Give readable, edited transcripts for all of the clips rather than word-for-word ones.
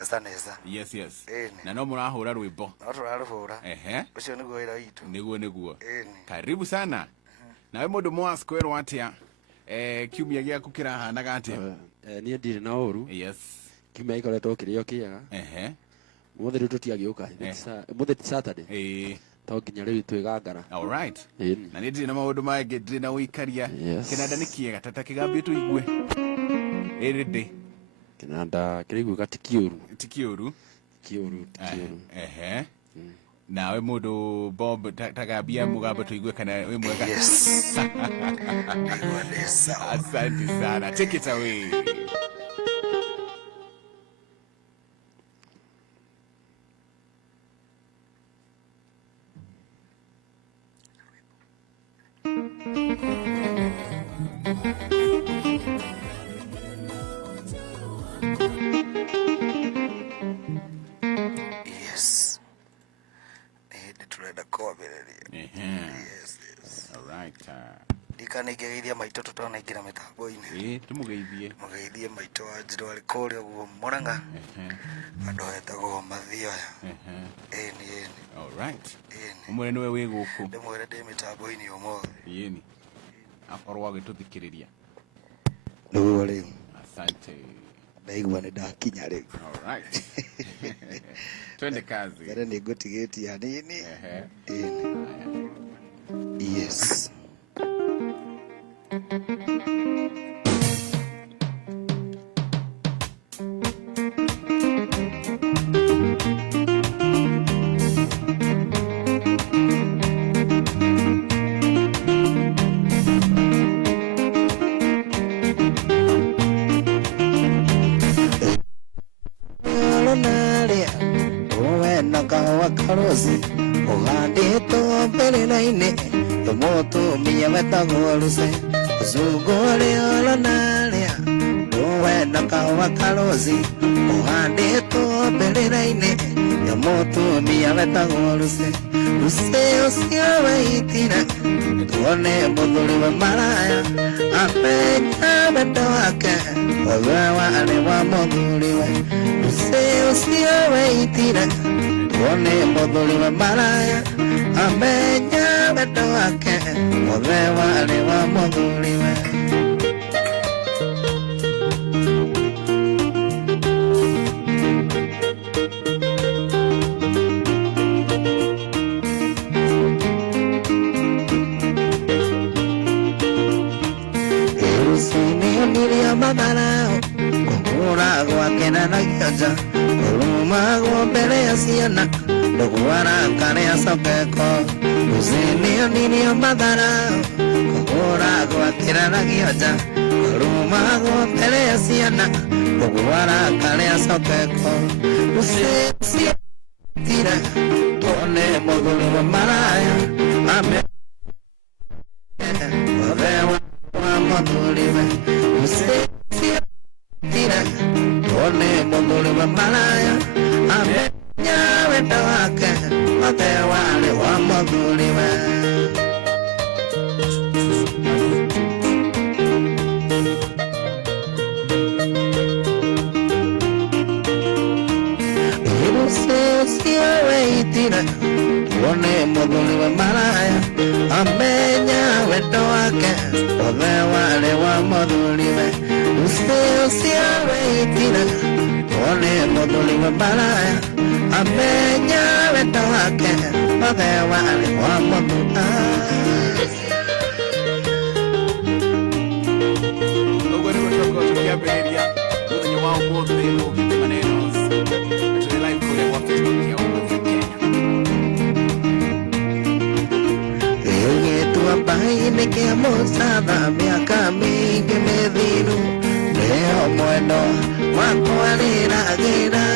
Saneza. Yes. Na no murahura rwimbo. No turarahura. Ucio niguo wira witu. Niguo. Karibu sana. Nawe mundu mwa square watia kiumia giaku kirahanaga atia? Nie ndire na uru. Yes. Kiumia ikoretwo kirio kiega. Mothe riu tutiagiuka. Mothe ti Saturday. To nginya riu twigangara. All right. Na ni ndire na maundu mangi ndire na uikaria. Kinanda ni kiega tata kigambie tuigue. Erede. Kinanda kiriguka tikiuru. Tikiuru. Tikiuru. Nawe mundu Bob tagabia mugambo tuigue kana we mwega. Yes. Asante sana. Take it away. Yes. Turenda kwambĩrĩria. Yes. All right. Ndikanĩgeithia maitũ tũtanaingĩra mĩtambo-inĩ. Tumugeithie. Mugeithie maitũ wa Njirũ arĩ kũrĩa guo Mũrang'a. Andũ hetagwo Mathioya. Ĩni. All right. Umwe niwe wĩ gũkũ. Ndĩmwĩre ndĩ mĩtambo-inĩ ũmũthĩ. Yeni. Akorwo agĩtũthikĩrĩria. Nĩguo rĩu. Asante. Ndaigua nĩ ndakinya rĩu. All right. Twende kazi. Mbere nĩ ngũtigĩtie hanini. Yes. Ugandĩtwo mbere-inĩ mũtumia wetagwo Lucy Zungu rĩoro narĩa rũwe na kahũa karosi ũhandĩtwo mbere-inĩ mũtumia wetagwo Lucy ũcio wĩitire tuone mũthuri wa maraya amenya wendo wake we warĩ wa mũthuri we Lucy ũcio wĩitire tuone mũthuri wa maraya amenya wendo wake we warĩ wa mũthuri we Nagioja kurumagwo mbere ya ciana ndũgwarakare acokeko ũcinio ninio mathara kũgũragwo akĩranagioja kurumagwo mbere ya ciana ndũgwarakare acokeko ũcinio tira tuone mũthuri wa maraya ame wa mũthuri we ũcinio tira tuone mũthuri wa maraya amenya wendo wake we warĩ wa mũthuri we ũcio wĩitire tuone mũthuri wa maraya amenya wendo wake we warĩ wa mũthuri we ũcio wĩitire tuone mũthuri wa maraya amenya wendo wake we warĩ wa mũthuri Ũguo nĩguo tũkorwo tũkĩambĩrĩria mũthenya wa ũmũthĩ Mũgithi Manenos. Tũrĩ live kũrĩa gwa Facebook ya Ũmũthĩ Kenya. Gĩtuamba-inĩ kĩa mũcatha mĩaka mĩingĩ mĩthiru nĩho mwendo wakwa rĩragĩra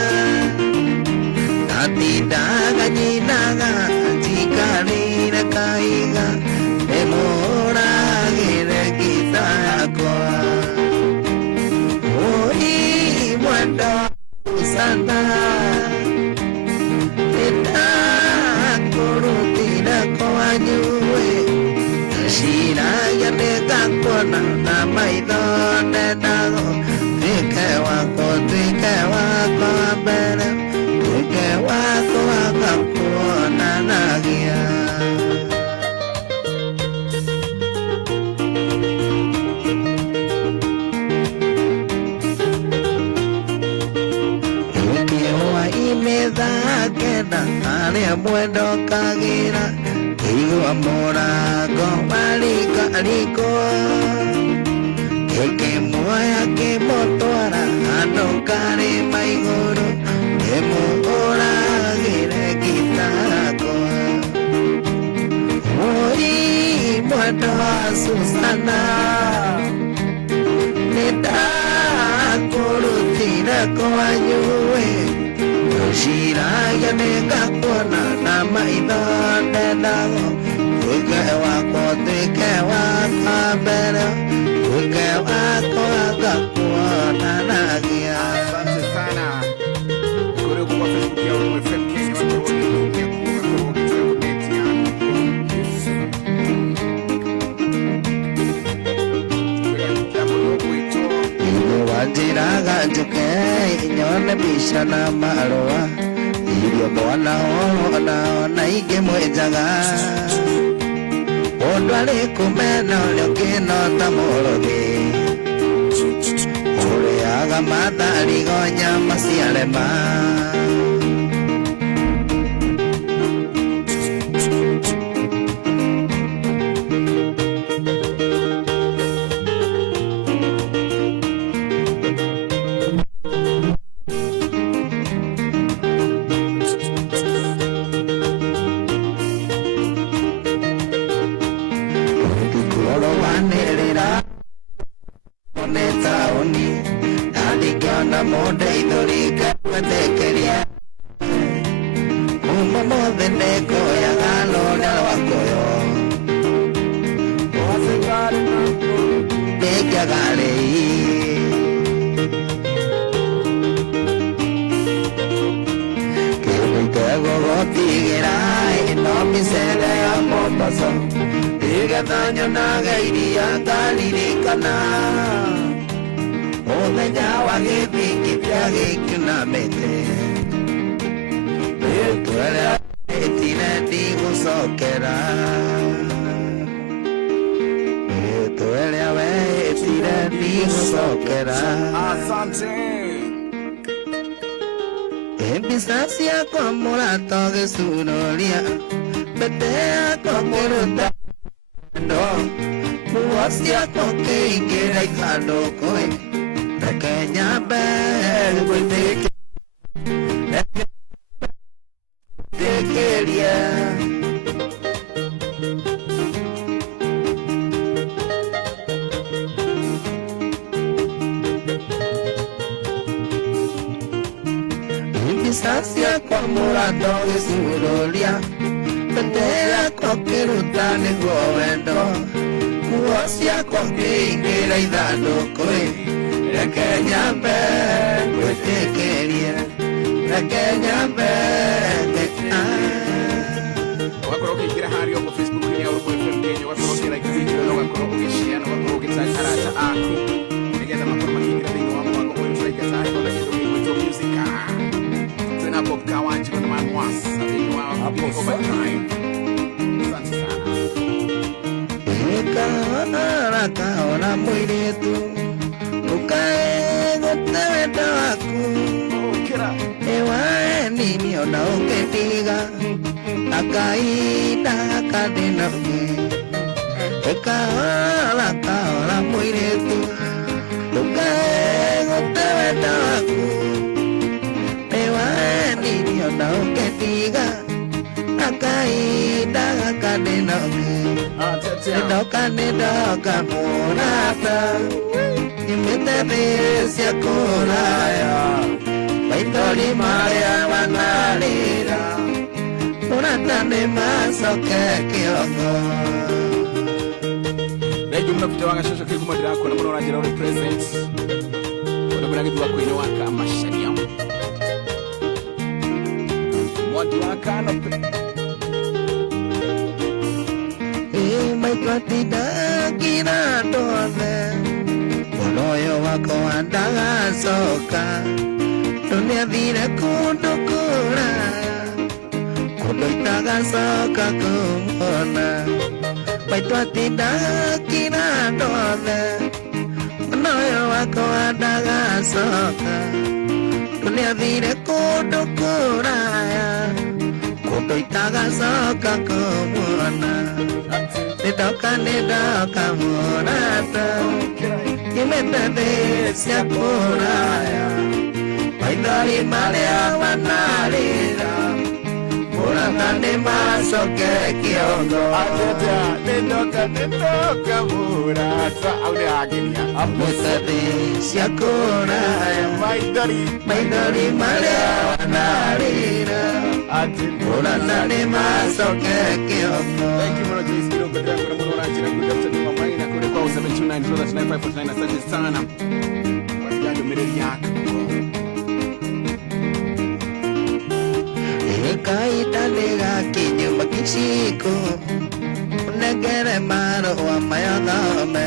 ndatindaga nyinaga njikarĩire kaiga ndĩmũragĩre ngita yakwa ũi mwendo mũcatha ndakũrutire kwanyu ndaciragia nĩngakuona na maitho ndendago tuike wako mbe kenda ale mwendo kagira igwa morago malika aliko keke moya ke motwara ando kare maigoro emo ora gire kitako oi mwendo Susana neda korutira kwanyuwe shira ya nega kona na maitho ndenago wike wako tike wakabere wike wako agakuona nagia. Asante sana. Kore kwa Facebook ya Urumu FM Kenya wajiraga njuke inyone bishana marua irio mwana ona ingi mwenjaga mundu ari kumena urio kinota muruthi uriaga matharigo nyama ciarema Empisacia como la toque suroria, betea con peruta, no, muacia con que quiera y jalo coi, pequeña bel, pues te quería. Sacia como la doge surolia, petera cualquier utane govendo, muacia cualquier y dando coi, la que llame, pues te quería, la que llame, wakoro ke kira hari on Facebook ni au kwa FM Kenya wakoro ke like video no wakoro ke share no wakoro ke tsara aku nigenda makoro makira ni wa mwa ko website ya tsara na kitu ni music tena pop kawanji kwa manwas ni wa hapo over time. Asante sana. Eka kaona mwili tu ukae gote waku Kira ewa nini ona uketiga akaida akadinoge kaona mwili tu ukae gote waku ewa nini ona uketiga akaida akadinoge Nedoka monata Imitebesia koraya Baitori maria manalira Monata ne masoke kioko Rejo mnapita wanga shosho kiguma dirako na mwana jira represents Wana kuna kitu wako ino waka mashaniamu Mwadi waka anope Maitwatida kina doze Uloyo wako andaga soka Dunia dhire kundukura Kunduitaga soka kumona Maitwatida kina doze Uloyo wako andaga soka Dunia dhire kundukura itaga soka kumuna Nidoka murata Imetade siakuraya Maidari malea manarira Muratane masoke kiongo Ajeta nidoka murata Aune aginia Imetade siakuraya Maidari malea manarira Muratane masoke kiongo. Thank you, Mwana JC. Kuna mwana jina kuda mtani wa maina kule kwa 729-9549. Asante sana. Wasijaji mireli yako. Kaitaniga kinyuma kishiko Unegere maro wa mayagame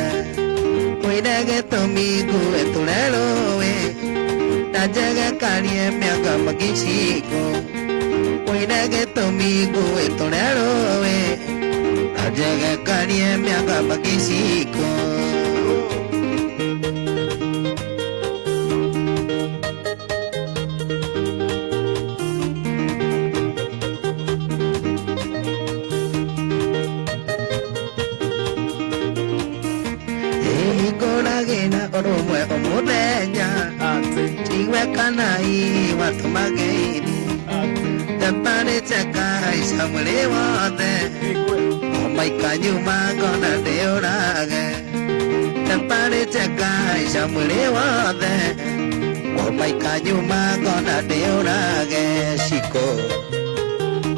Uinege tomigu etulerowe Najege kalie miaga magishiko Uinege tomigu etulerowe Najege kalie miaga magishiko Orumwe omudenya Chiwe kanai watumageini Tapane chakai samule wate Omaika nyuma gona deorage Tapane chakai samule wate Omaika nyuma gona deorage Shiko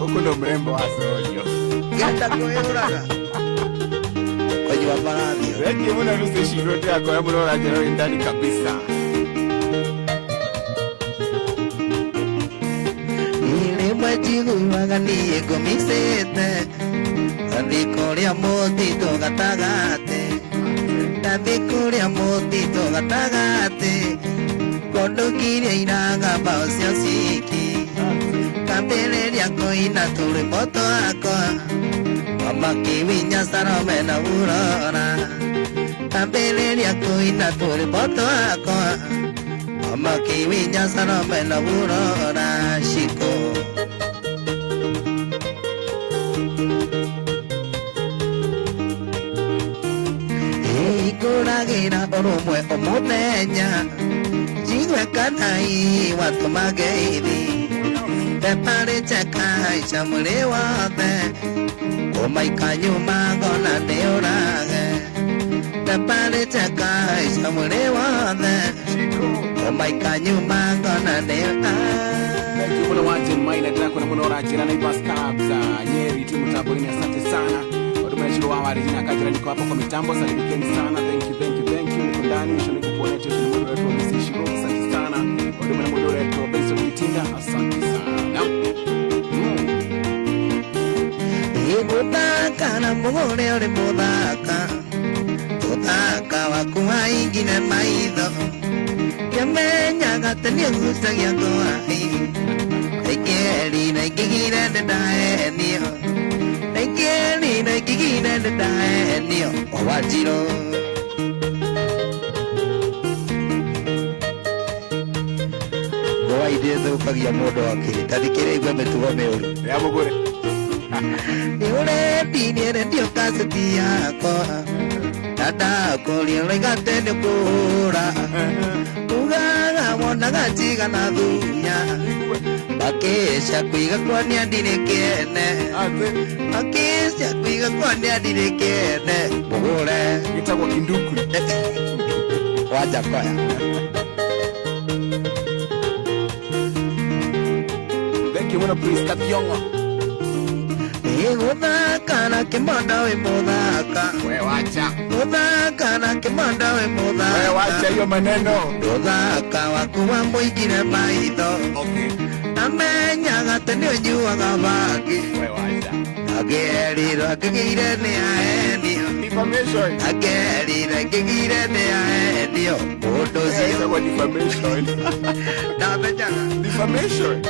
Ukundo mrembo asoyo Gata koeoraga Kwa paradio Weki muna nuse shirote yako ya muna jero indani kabisa Ile majigu wagani gomisete Adikoria motito gatagate Adikoria motito gatagate Kondo kire inaga baosio siki Kambele yako inatule moto ako Mama kiwinya sarome na urora Kambele yako inatule moto ako Mama kiwinya sarome na urora Shiko Ikuragira orumwe omudenya Jingwe kanai watumageiri Tepare chakai chamule wate Omaika nyuma gona deorage Tepare chakai chamule wate Omaika nyuma gona deorage Muna wanje maina dina kuna muna orajira na ibas kabza Nyeri timu tabolini asante sana Wadumuna shiru wa warijina kajira niko hapa kwa mitambo Salimikeni sana, thank you Niko ndani, nisho niko kuonecho Shini mwendo wetu wa misi shiru, asante sana Wadumuna mwendo wetu wa Benzo Kitinga, asante sana Ibutaka na mugore ore mudaka Tutaka wakuwa ingine maitho Yamenya gatani gusta gya toai Ekeri na ikigire ndae niyo Ekeri na ikigire ndae niyo Owajiro Owa idezo ukagia modo wake Tadikire igwe metuwa meuru Ya mugore Niure dinere dio kaseti yako Dada koli olegate ni kura Ugaga mona gajiga na dunya Bakesha kuiga kwa ni adine kene Bakesha kuiga kwa ni adine kene Mugure Gita kwa kinduku Waja kwaya Thank you, muna please, Katyongo Muthaka na kimanda we muthaka We wacha Muthaka na kimanda we muthaka We wacha hiyo maneno Muthaka wakuwa muigire maitho Okay Amenyaga tene unyuaga bangi We wacha Ageriro akigire ni aenio Defamation Ageriro akigire ni aenio Mundu cio Kwa defamation Namenyaga Defamation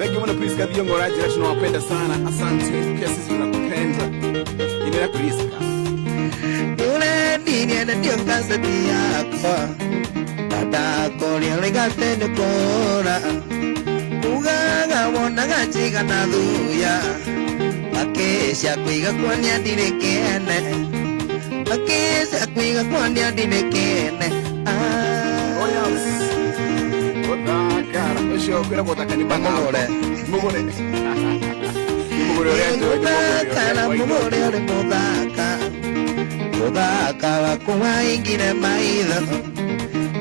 Thank you, muna please, Katyongo Rajira tunawapenda sana Asante, pia sisi tunakupenda Inera please Niure dini ene ndio kaseti yako Dada koli olegate ni kura Ugaga wona mona gachiga na thuya akesha kwiga kwanya ndirekene akesha kwiga kwanya ndirekene cara osho kwira botaka ni banga mugore ore mudaka wakuwaingire maitho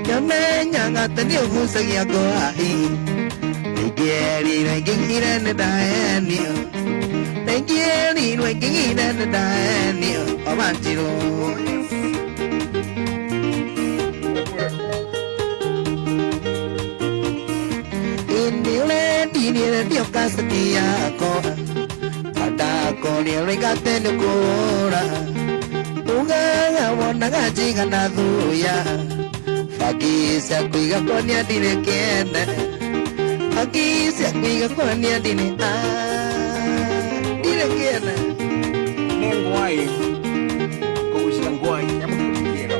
nyamenyaga tenio gucagia ngwahi ingĩerirwo ingĩgire nĩ ndahenio ingĩerirwo ingĩgire nĩ ndahenio omanjirwo ĩndĩ ũrendirie ndio kaseti yakwa andakoria rĩgate nĩ kũra ugaga wonaga njiga na thuya Agisa kwiga konia dine kene Agisa kwiga konia dine dine kene Nengwai Kushia ngwai Yamu kukira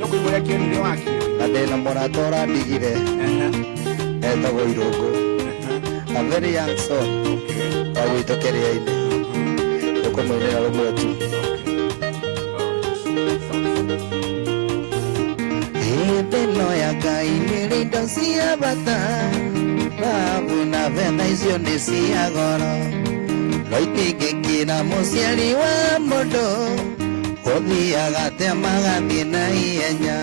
Yoko iboya kene ni waki Adena moratora digire Eta goirogo A very young son Awito kerea ine Yoko mwene alomwetu Beno ya kaini lindo siya bata Babu na venda isyo ni siya goro Loiti kekina musiali wa modo Kodi agate amagathi na ihenya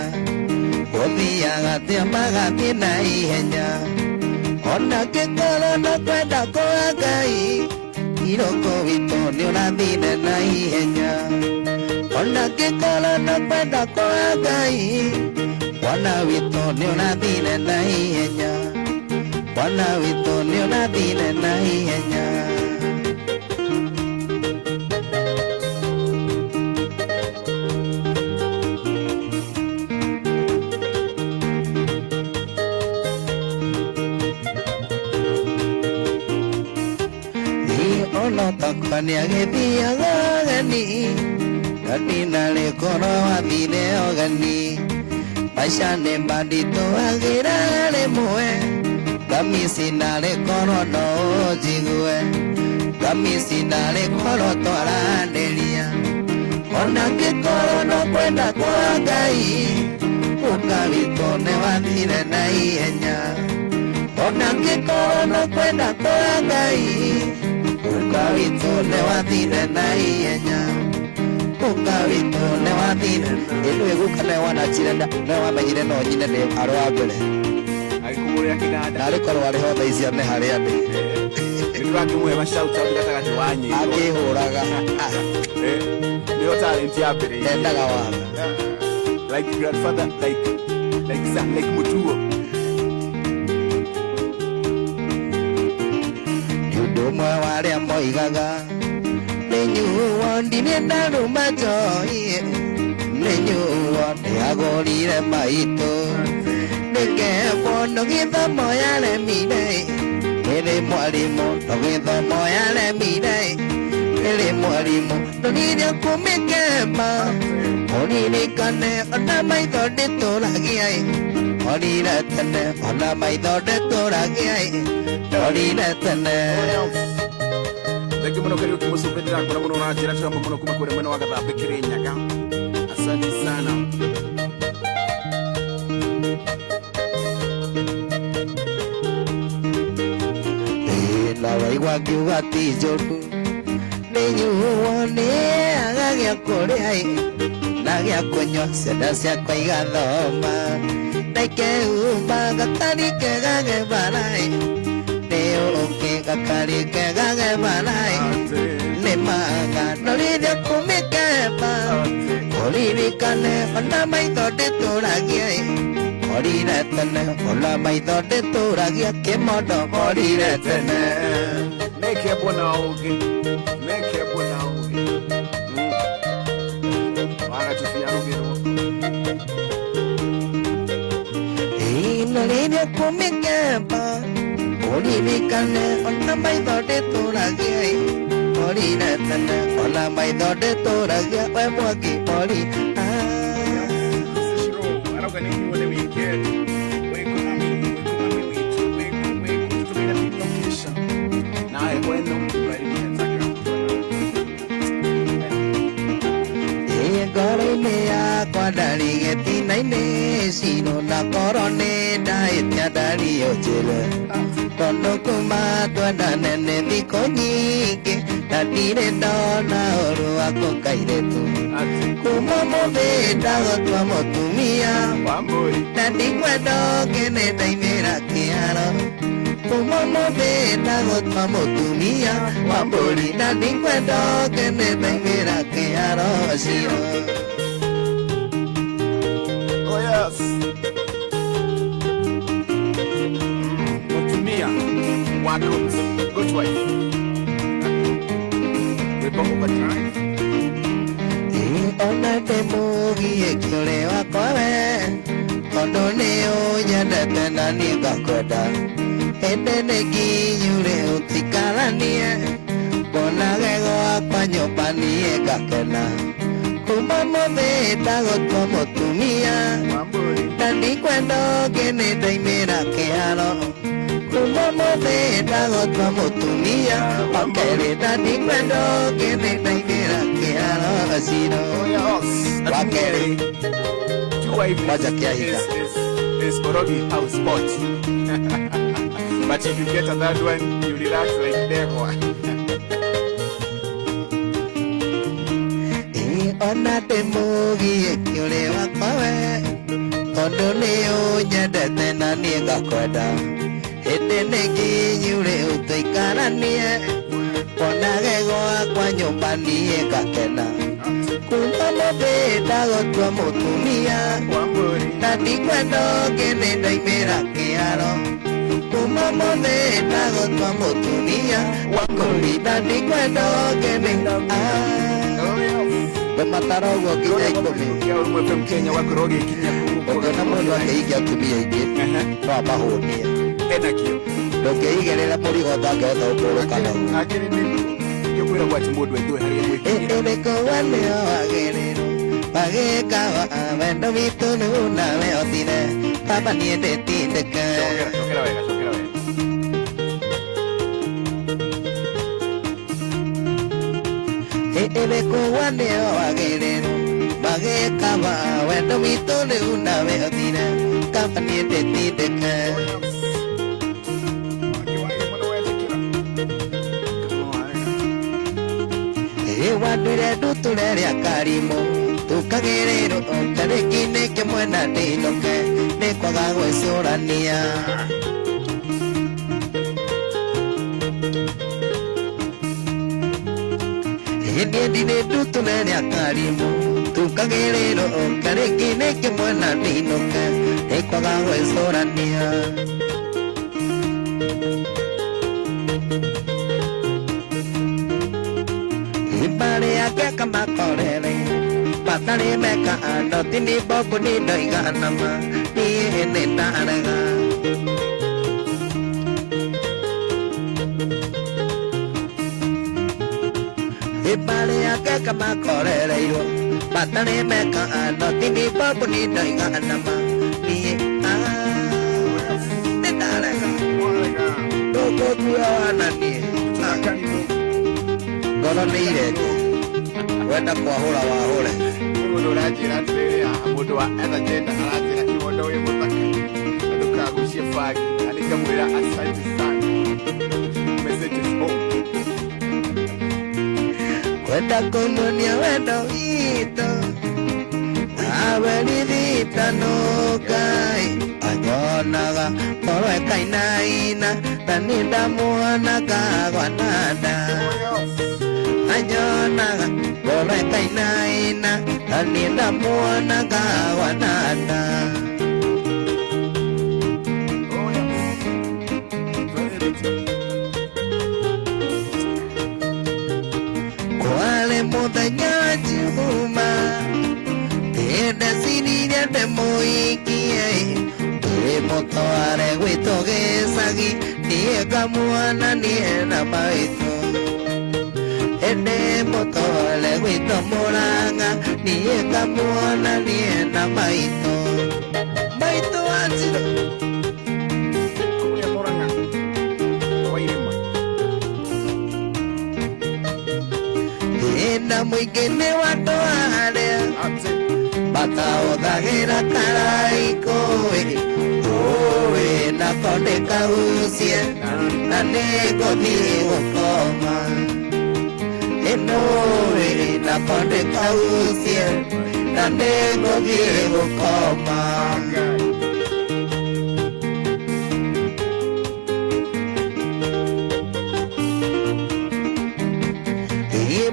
Kodi agate amagathi na ihenya Ona kekolo no kwenda kwa Ngai Iroko wito ni unathine na ihenya Ona kekolo no kwenda kwa Ngai Wana wito ni unathine na ihenya Wana wito ni unathine na ihenya Ni ono takani agethia gani Gani nale kono wathine ogani Aishane bandito agirale mue Kamisi nale kono no jigue Kamisi nale kono toarandelia Ona ke kono no kwenda kwa Ngai Ukavito ne wathire na ihenya Ona ke kono no kwenda kwa Ngai Ukavito ne wathire na ihenya Ukavito ne wathire Inu egukane wana chirenda Ne wamenyire no nyine ne arwa mbere Alikuburia kinada Narikorwo ari ho thaisi ane hari andi Nirwaki mwe bashauta gatagati wanyi Akihuraga Niyo talent ya mbere Endaga waga Like grandfather like Mutuo Yudo mwe waria moigaga Nenyuo ndine ndaruma joie Nenyuo ndiagorire maito Nike bono githomo yale mire Ere mwalimu no githomo yale mire Ere mwalimu no nire kumikema Onire kane ona maitho ndituragiai Onire tene ona maitho ndituragiai Onire tene Thank muno kari ukimusubirira kuna muno najira chamba muno kuma kure mwene wagathabe kirinyaga asante sana La waigua kiuga ti njoru nĩ nyuo nĩ agagĩa kũrĩa na gĩa kũnyua ciana ciakwa igathoma na ikeuma gakari kega gebarai nĩ ũrũke gakari kega gebarai nĩ maga norire kũmĩkemba ũririkane ona maitho ndĩtũragia Morire tene ona maitho ndĩtũragia kĩmondo morire tene Neke bona oge Waga tufia rugero Norire kũmĩkemba ũririkane ona maitho ndĩtũragia morire tene ona maitho ndĩtũragia we mwaki mori njĩre tondũ kuma twendane thikũ nyingĩ na ndirĩ ndona ũru wako kairĩtu kuma mũthĩ ndagũtua mũtumia na ndikwenda ngene ndaimĩra kĩharo kuma mũthĩ ndagũtua mũtumia wa mbũri na ndikwenda ngene ndaimĩra kĩharo ciro. Oh yes. Mutumia wako good wife. Republic drive. Ona temugie kĩũrĩ wakwa we tondũ nĩũnyendete na niĩ ngakwenda hĩndĩ nĩnginyure ũtikaranie mbonage gwakwa nyũmba niĩ ngakena kuma mũthĩ ndagũtua mũtumia na ndikwenda ngene ndaimĩra kĩharo kuma mũthĩ ndagũtua mũtumia wa kerĩ na ndikwenda ngene ndaimĩra kĩharo ciro wa kerĩ moja kĩahiga is Korogi house spot. But if you get a third one, you relax like that one. Ona temugie kĩũrĩ wakwa we tondũ nĩũnyendete na niĩ ngakwenda hĩndĩ nĩnginyure ũtũikaranie mbonage gwakwa nyũmba niĩ ngakena kuma mũthĩ ndagũtua mũtumia na ndikwenda ngene ndaimĩra kĩharo kuma mũthĩ ndagũtua mũtumia wa mbũri na ndikwenda ngene matara ũguo nginya ikũmi ũngĩona mũndũ akĩhikia atumia aingĩ no amahũnie ndũngĩigĩrĩra mũrigo ndangĩhota gũkũrũka naguo ĩrĩkũwa nĩo wagĩrĩrwo wagĩka wa wendo witũ nĩunawe othire kamba niĩ ndĩtindĩke ĩrĩkũwa nĩo wagĩrĩrwo wagĩka wa wendo witũ nĩunawe othire kamba niĩ ndĩtindĩke wanduire nduture rĩa karimũ tukagĩrĩrwo tarĩki-inĩ kĩmwe na ndĩnoke nĩ kwaga gwĩcũrania niĩ ndirĩ nduture rĩa karimũ tukagĩrĩrwo tarĩki-inĩ kĩmwe na ndĩnoke nĩ kwaga gwĩcũrania Ibari yake kama korere Patari meka ando tini boku ni doiga nama Ni hene tarega Ibari yake kama korere yo Patari meka ando tini boku ni doiga nama Ni hene tarega Doko kuya wanani Gono nĩ irenge wenda kwahũra wahũre mũndũ ũranjĩra atĩrĩrĩ mũndũ wa etha jenda aranjĩra kĩmondo wĩ mũthaka na ndũkagucie bagi na nĩngamwĩra asante sana message is home kwenda kũmuonia wendo witũ awerithitano Ngai anyonaga ngoro ĩkainaina na nĩ ndamuonaga gwananda anyonaga ngoro ĩkainaina na nĩ ndamuonaga gwananda kwale mũthenya njuma ndĩndeciririe ndĩmũikie ndĩmũtware gwitũ gĩcagi niĩ ngamuona niĩ na maitũ ndĩmũtware gwitũ Mũrang'a niĩ ngamuona niĩ na maitũ maitũ wanjirũ na mũingĩ nĩ watwarĩa bataũthagĩra karaikũ ũĩ na konde kausie na nego digo koma Enore na konde kausie na nego digo koma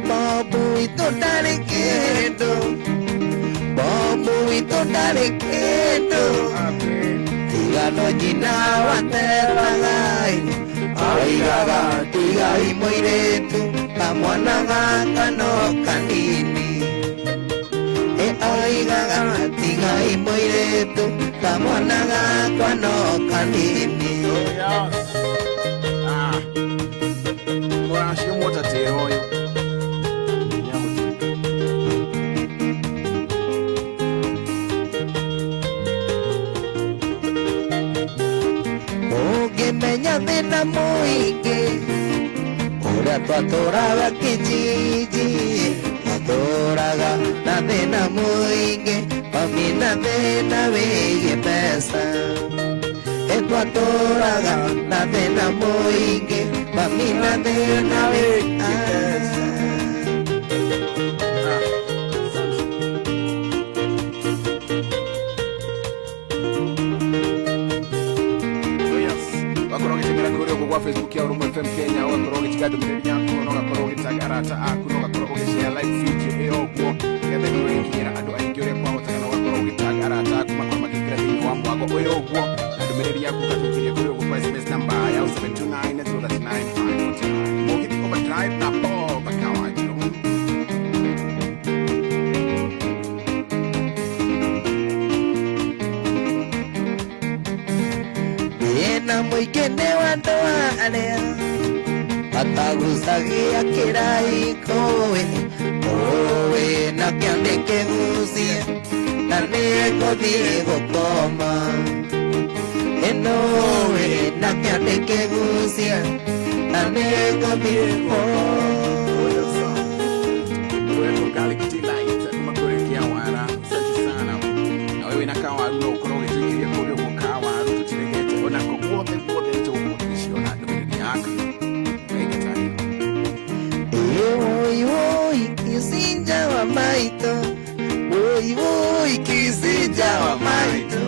Babu ito dale kendo Babu ito dale kendo Tiga no jina wateragay Ay gaga tiga imoiretu Kamwana ga kano kanini Ay gaga tiga imoiretu Kamwana ga kano kanini Mora shimo tatero yo Menya thina muingi uria twaturaga kijiji twaturaga na thina muingi mami na thina wigi pesa twaturaga na thina muingi mami na thina wigi pesa Facebook ya Urumwe FM Kenya wakoroge chikado mbele yangu nokakoroge tagarata nokakoroge share like video eogwo ngethe nurikira andu aingi uria kwa hotana wakoroge tagarata kumakoro makikira thini wa mwago eogwo andu mbele yaku katukiria kuri ugu kwa SMS number ya 729 mugiti overdrive na Bob akawa na muikene wandoa alea atagusagia kiraiko owe na kiandike gusie na nego digo koma enowe na kiandike gusie na nego digo Kisinja wa maito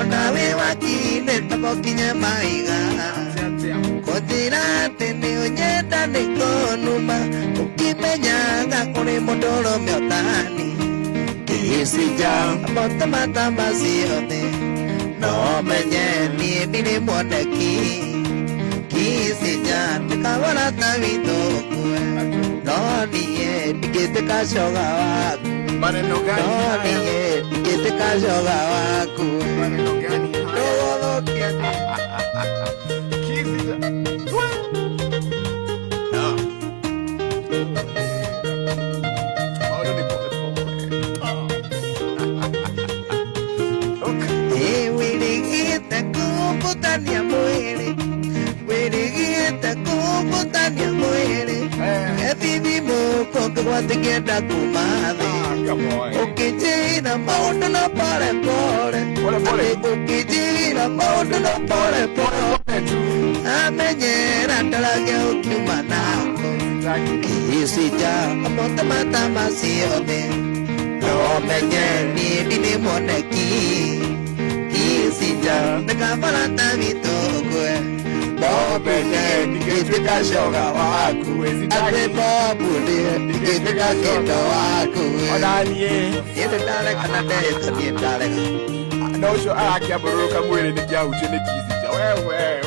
onawe wakine tabokinya maiga kotira tene onyeta nikonuma ukimenyaga kuri mundoro miotani kisinja motamata masione no menye nie nini mwoneki kisinja nikawara tavitokue no nie nikite kashoga waku maneno gani haya nikite kashoga waku maneno gani haya kisinja Watigenda kumathi ukijira maundu na pole pole ukijira maundu na pole pole amenyera ndarage ukiuma nako kisija amotamata masione no menye nini moneki kisija nikabarata vitokwe Bobene, nikite kashoga waku Ate babu nikite kashoga waku Onanie Yete dale kanade tani dale Nosho akia buruka mwele nikia uchene kisija Wewe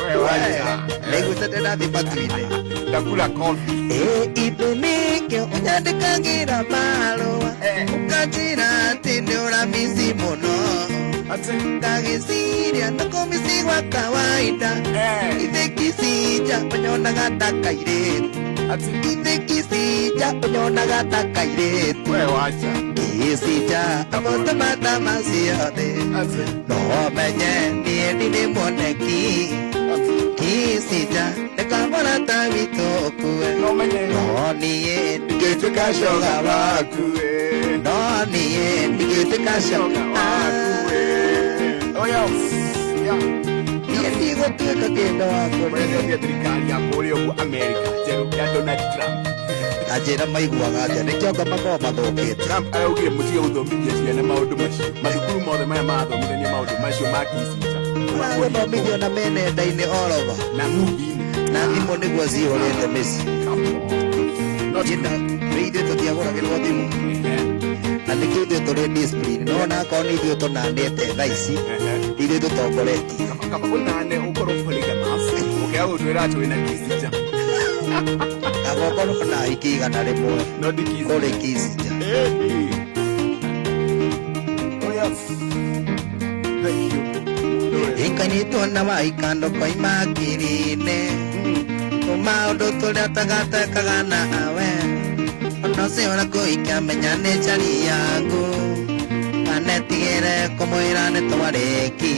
Legu sete na vipatuine Nakula konfi Ipenike unyadikagira maloa Ukajira tende ora mizimono Kagisiria nakomisi wa kawaida Ite kisija onyona gata kairetu Ite kisija onyona gata kairetu wacha Kisija amotamata masione No menye nie nini moneki Kisija nekabona tabitokue No menye No niye nikite kashoga waku No niye nikite kashoga waku Oh yes, yeah. gũtuĩka kĩndũ wa kũrĩa thirikari ya kũrĩa ũguo Amerika njerũ ya Donald Trump kanjĩra maiguaga atĩa nĩkĩo makorwo mathũkĩte. Trump araugire mũtige gũthomithia ciana maũndũ macio mathukuru mothe maya marathomithania maũndũ macio ma kisica gũthomithio na menenda-inĩ all over na movie-inĩ na thimũ nĩguo cihũrĩte mĩciĩ. Nĩ ithuĩ tũtiagũragĩrwo thimũ na nĩkĩo ithuĩ tũrĩ discipline no onakorwo nĩ ithuĩ tũnanĩte thaa ici ithuĩ tũtongoretie. Kaba ũnane ũkorwo polygamous ũkĩaga gũtwĩra atĩ wĩna kisica kaba ũkorwo na hiki igana rĩmwe kũrĩ kisica. Ikanyitwo na maikando kwa imakirine maũndũ tũrĩa tagatekaga nawe ona ũcio ũrĩa kũikamenya nĩ njari yaku kanetigĩre kũmwĩra nĩ twarĩki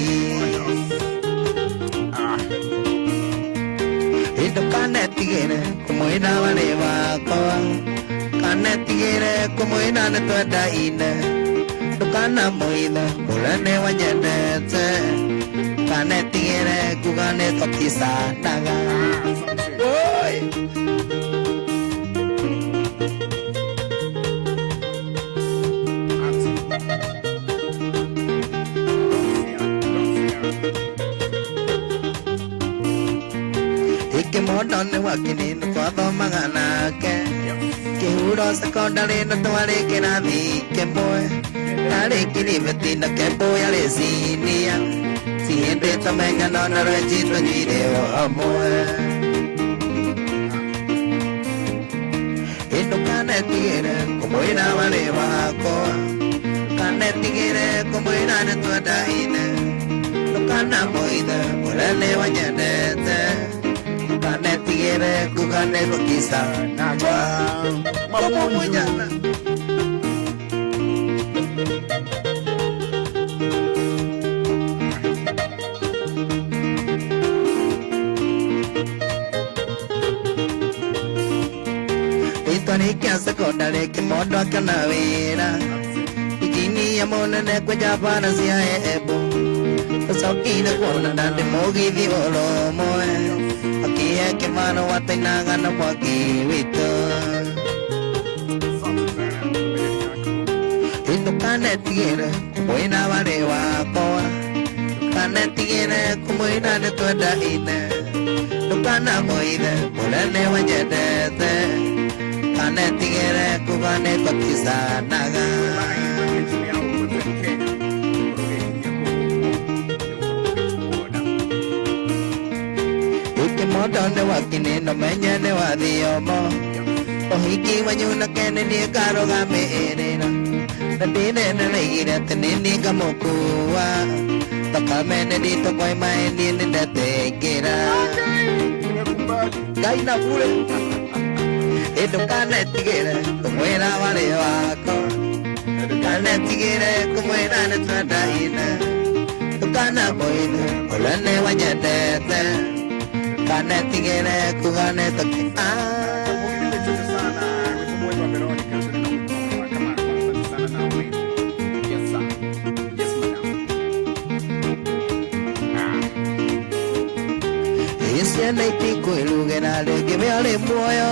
ndũkanetigĩre kũmwĩra warĩ wakwa kanetigĩre kũmwĩra nĩ twendaine ndũkanamwĩre ũrĩa nĩ wanyendete kanetigĩre kuga nĩ tũkicanaga. Kĩmondo nĩ wakinini twathomaga nake kĩhuro secondary na twarĩ kĩrathi kĩmwe tarĩ kiribeti na kembo yarĩ senior sihĩndĩ tũmenyana na rwenji tũnyuire o hamwe. Ndũkanetigĩre kũmwĩra warĩ wakwa kanetigĩre kũmwĩra nĩ twendaine ndũkanamwĩre ũrĩa nĩ wanyendete kanetigĩre kuga nĩ tũkicanaga mũmunyana. Rĩtwa secondary kĩmondo akĩona wĩra ikinyia mũnene kwenja bara cia embu tũcokire kuona ndandĩ mũgithi oro ũmwe akĩhe kĩmano watainaga na mwaki witũ. Ndũkanetigĩre kũmwĩra warĩ wakwa kanetigĩre kũmwĩra nĩ twendaine ndũkanamwĩre ũrĩa nĩ wanyendete kanetigĩre kuga nĩ tũkicanaga. Kĩmondo nĩ wakinini menye nĩ wathiomo ũhiki wanyu na kene nĩ ngarũgamĩrĩra na ndĩrenereire atĩ nĩ niĩ ngamũkua thakame nĩ nditũ kwa imaĩni nĩ ndatengera Ngai na bure. Ndũkanetigĩre kũmwĩra warĩ wakwa ndũkanetigĩre kũmwĩra nĩ twendaine ndũkanamwĩre ũrĩa nĩ wanyendete kanetigĩre kuga nĩ ciana itikwĩrugĩra rĩngĩ mĩarĩ muoyo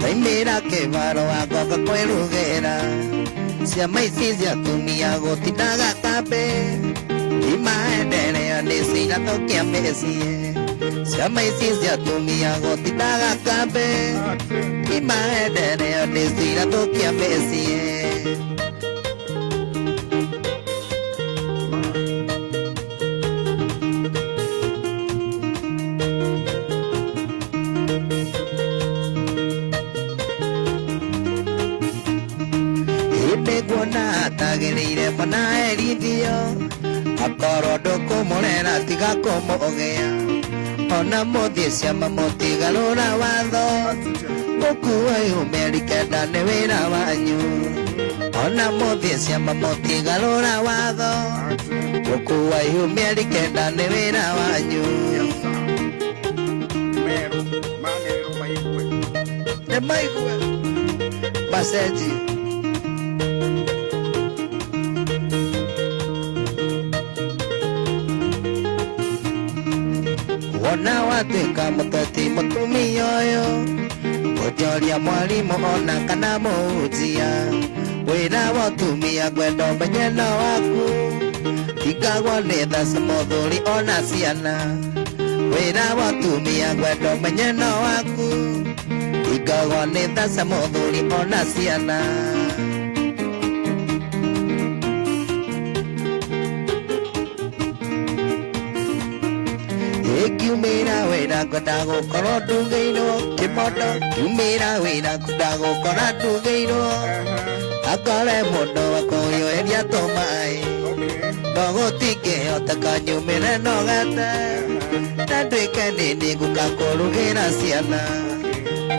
taimĩra kĩbaro wagoka kwĩrugĩra ciama ici cia atumia gũtindaga kambĩ imaendelea nĩ cigatũkia mĩciĩ ciama ici cia atumia gũtindaga kambĩ imaendelea nĩ cigatũkia mĩciĩ. Nĩguona atagĩrĩire mana erithio akorwo ndũkũmũrera tiga kũmũgĩa ona mũthiĩ ciama mũtigarũra watho gũkua yumĩri kenda nĩ wĩra wanyu ona mũthiĩ ciama mũtigarũra watho gũkua yumĩri kenda nĩ wĩra wanyu. Nĩ maigue macenjio watuĩka mũteti mũtumia ũyũ ũnjoria mwarimũ ona kana mũhunjia wĩra wa ũtumia ngwenda ũmenye no waku ikagwo nĩ thaca mũthuri ona ciana wĩra wa ũtumia ngwenda ũmenye no waku ikagwo nĩ thaca mũthuri ona ciana kiumĩra wĩra ngwenda gũkorwo ndungĩirwo kĩmondo kiumĩra wĩra ngwenda gũkorwo ndungĩirwo akore mũndũ wa kũhiũhĩria tũmaĩ no gũtingĩhoteka nyumĩre nogete na nduĩke nini ngũka kũrugĩra ciana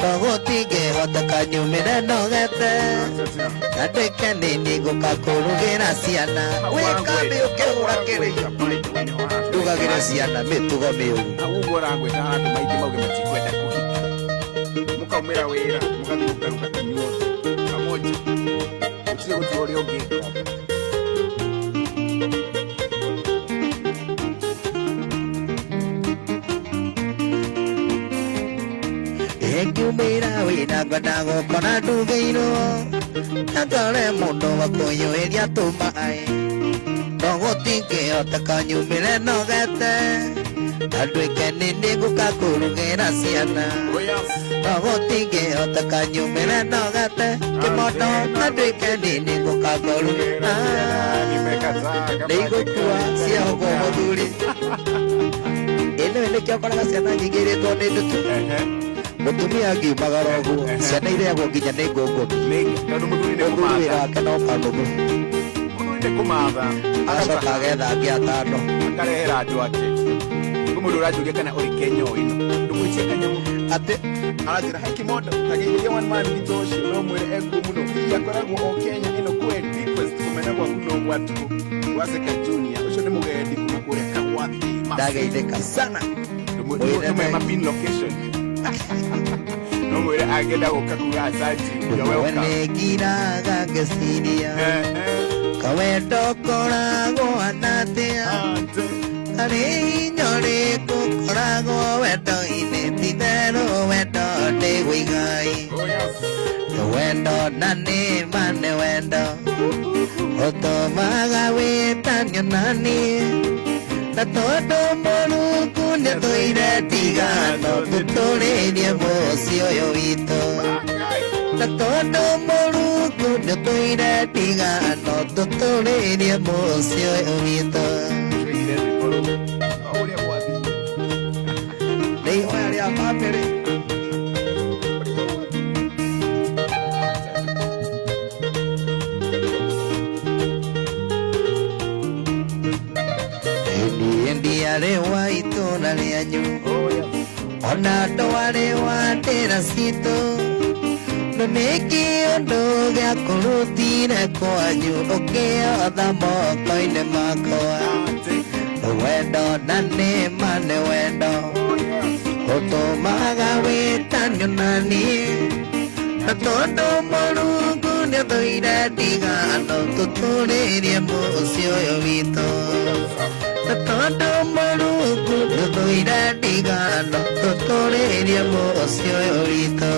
no gũtingĩhoteka nyumĩre nogete na nduĩke nini ngũka kũrugĩra ciana wĩkambi ũkĩgũra kĩrĩa ndugagĩre ciana mĩtugo mĩũru ũguo ũragwĩta andũ maingĩ mauge matikwenda kũhika mũkaumĩra wĩra mũgathiĩ mũkaruga kanyuothe kamoja gũtirĩ gũtua ũrĩa ũngĩka ngiumĩra wĩra ngwenda gũkora ndugĩirwo akore mũndũ wa kũhiũhĩria tũmaĩ no gũtingĩhoteka nyumĩre nogete na nduĩke nini ngũka kũrugĩra ciana no gũtingĩhoteka nyumĩre nogete kĩmondo na nduĩke nini ngũka kũrugĩra nĩigũkua ciahũgwo mũthuri ĩno nĩkĩo ũkoraga ciana nyingĩ irĩtwo nĩ ndutu mũtumia ngiumagara ũguo ciana ireagwo nginya nĩ ngũngũmi mũthuri wĩra wake no kanũgũ kumatha agacoka agetha angĩ atano akarehera andũ ake mũndũ ũranjũria kana ũrĩ Kenya o ĩno ndũmwĩtie kanyamũ atĩ aranjĩra he kĩmondo ta gĩkĩria one man witũ ũcio no mwĩre ekuo mũno hihi akoragwo o Kenya ĩno kweli request kũmena gwaku no gwatu Waseka Junior ũcio nĩ mũgendi kuma kũrĩa Kagwathi ndageithĩka sana ndũmwe mapin location no mwĩre angĩenda gũka kuga asanti nĩngiraga ngĩciria kawendo koragwo anatia harĩ hinya ũrĩkũ koragwo wendo-inĩ ti therũ wendo nĩ wĩigai wendo na nĩma nĩ wendo ũtũmaga wĩtanio naniĩ na tondũ Mũrungu nĩthũire ndigano tũtũrĩrie mũciĩ ũyũ witũ na tondũ Mũrungu nĩthũire ndigano tũtũrĩrie mũciĩ ũyũ witũ nĩ ihoya rĩa bamĩrĩ ndiarĩ wa itũũra rĩanyu ona ndwarĩ wa ndĩra citũ no nĩkĩ ũndũ gĩa kũrutire kwanyu ũkĩotha moko-inĩ makwa wendo na nĩma nĩ wendo ũtũmaga wĩtanio naniĩ na tondũ Mũrungu nĩthũire ndigano tũtũrĩrie mũciĩ ũyũ witũ na tondũ Mũrungu nĩthũire ndigano tũtũrĩrie mũciĩ ũyũ witũ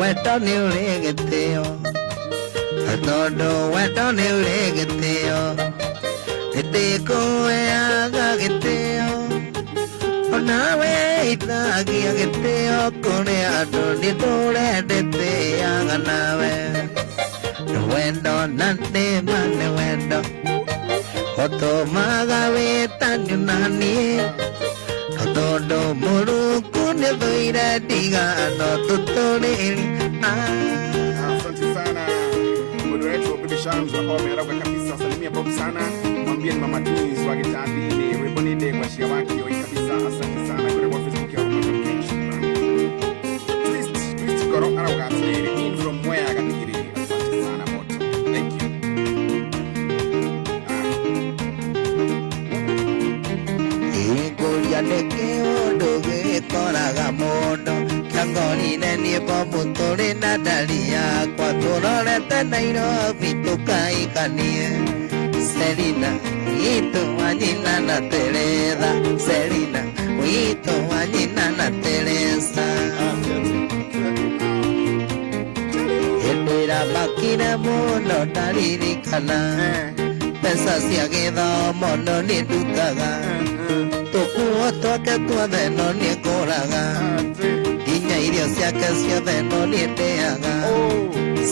wendo nĩ ũrĩ gĩtĩo na tondũ wendo nĩ ũrĩ gĩtĩo nĩndĩkũheaga gĩtĩo onawe ithagia gĩtĩo kũrĩ andũ nĩtũrendetĩaga nawe wendo na nĩma nĩ wendo ũtũmaga wĩtanio naniĩ na tondũ Mũrungu nĩthũire ndigano tũtũrĩrie Asante sana mwenye wetu Bibi Shams wa home arauka kabisa salimia Bob sana mwambie ni Mama Twins wa Gitandini webonide kwa shia wake yoi kabisa asante sana kwa Facebook ya Mama Twins Twist koro arauka atiriri in from where agatikiri asante sana moto thank you Igulia neke Angoli nani pomutore nadalia kwa torore tenairo vitukai kanie Selina ito wanyina na Teresa Selina ito wanyina na Teresa Endera makina muno ndaririkana Pesa ciagitho mono ni ndutaga Tukuo twake tuothe no ni ngũraga Nginya irio ciake ciothe no ni ndĩaga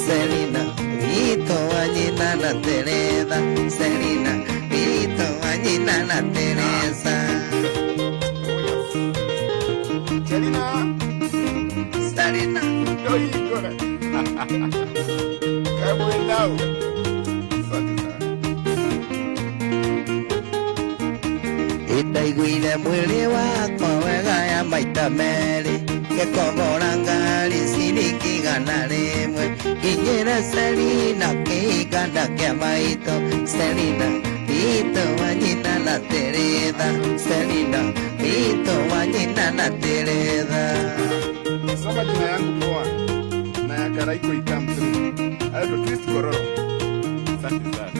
Selina witũ wa nyina na Teresa Selina witũ wa nyina na Teresa Selina Ndaiguire mwĩrĩ wakwa wega ya maita merĩ ngĩkombora ngari ciringi igana rĩmwe nginyĩra Selina kĩganda kĩa maitũ Selina witũ wa nyina na Teresa Selina witũ wa nyina na Teresa Soma jina yangu poa na ya Karaiko ikamtu Aldo Twist Kororo Asante sana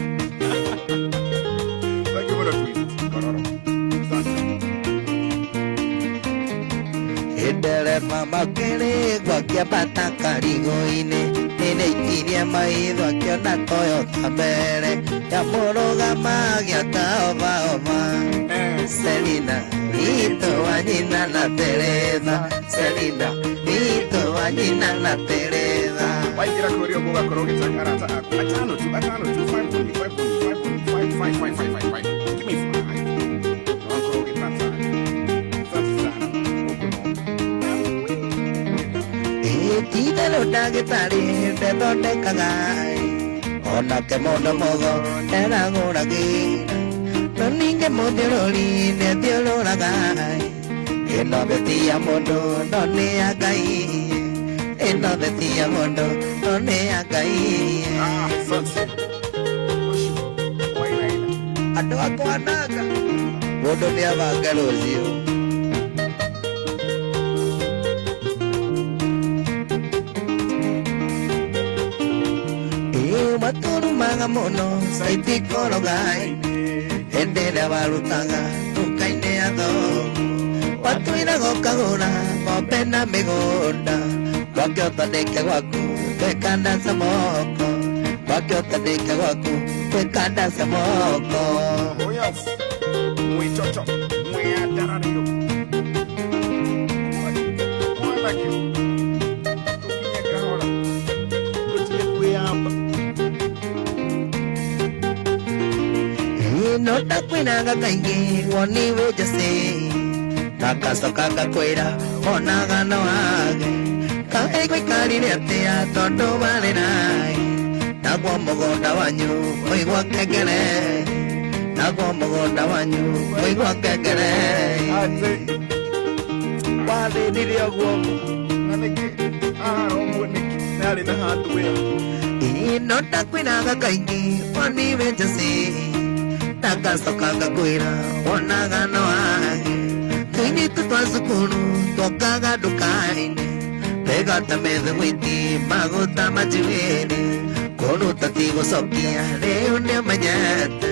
Thank you for the twist Kororo Ndereba makĩrĩgwo kĩambata karigo-inĩ nĩnĩikirie maitho akĩona Toyota mbere yamũrũgama gĩakaovaova Selina witũ wa nyina na Teresa Selina witũ wa nyina na Teresa waingĩra kũrĩa mũgakorwo gĩtakarata aku atano tu 5.5 give me 5 wakorwo gĩtata Titelo ndagĩtarĩ ndethondekaga onake mũndũ mũgo nderagũragĩra no ningĩ mũthiũrũri nĩathiũrũraga ĩno thĩ ya mũndũ no nĩ ya Ngai ĩno thĩ ya mũndũ no nĩ ya Ngai andũ akwa nanga mũndũ nĩabanga rũciũ Maturumaga mũno saitikorogai Endere warutaga tukaine atho Watuiraga ũkagũra ng'ombe na mĩgũnda Wakĩota ndĩke gwaku twĩkandaca moko Wakĩota ndĩke gwaku twĩkandaca moko Mwichocho mwiadarariyo Mwalakio Tukinye kahora Tukinye kuyamba No ndakwĩraga kaingĩ woni wĩnjacĩ Nagacoka ngakwĩra onaga no wage Kaĩ gũikarire atĩa tondũ warĩ naĩ Naguo mũgũnda wanyu ũigua kengere Naguo mũgũnda wanyu ũigua kengere Wathĩnire ũguo Na nĩkĩ ũmwe nĩkĩ narĩ na handũ wĩra No ndakwĩraga kaingĩ woni wĩnjacĩ Nagacoka ngakwĩra onaga no wage Tũinĩtũ twa cukuru twokaga nduka-inĩ Twĩgata mĩthugwiti maguta majuĩrĩ Kũruta ti gũcokia rĩu nĩũmenyete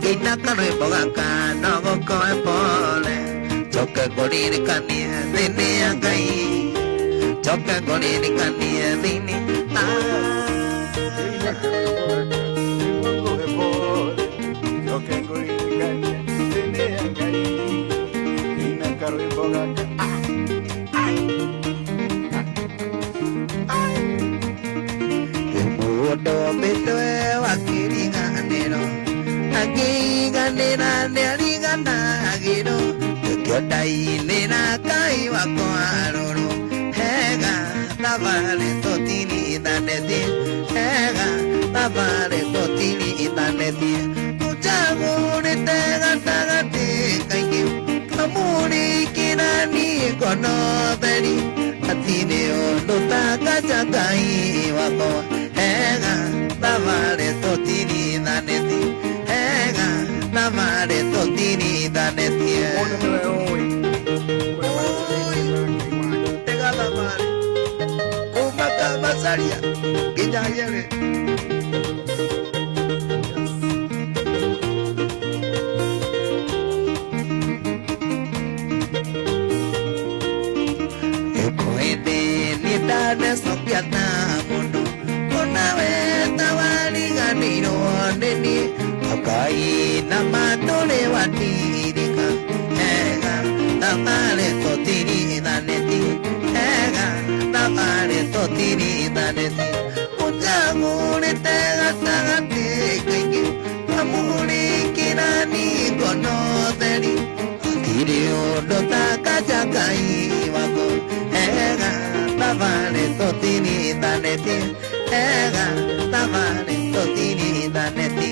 Ngĩina karwĩmbo gaka no gũkoe pole Njoke ngũririkanie thĩinĩ ya Ngai Njoke ngũririkanie thĩinĩ Mũndũ mbĩtwe wakĩriganĩro Akĩriganĩra nĩariganagĩrwo Kĩonda-inĩ na Ngai wakwa rũrũ Hega thabarĩ tũtirithanĩtie Hega thabarĩ tũtirithanĩtie Tũcagũrĩte gatagatĩ kaingĩ Kamũrĩkĩra niĩ ngono theri Hatirĩ ũndũ takaja Ngai wakwa Hega thabarĩ tũtirithanĩtie Hega thabarĩ tũtirithanĩtie Tega thabarĩ Rosalia Gija yele Ekoede ni dane sopiata mundo Konawe tawali ganiro neni Akai namatole watirika Ega tamale totiri daneti Ega tamale totiri daneti Unjangure tega tagati kaiki Kamuri kirani kono deri Atirio dota kajakai wako Ega tamale totiri daneti Ega tamale totiri daneti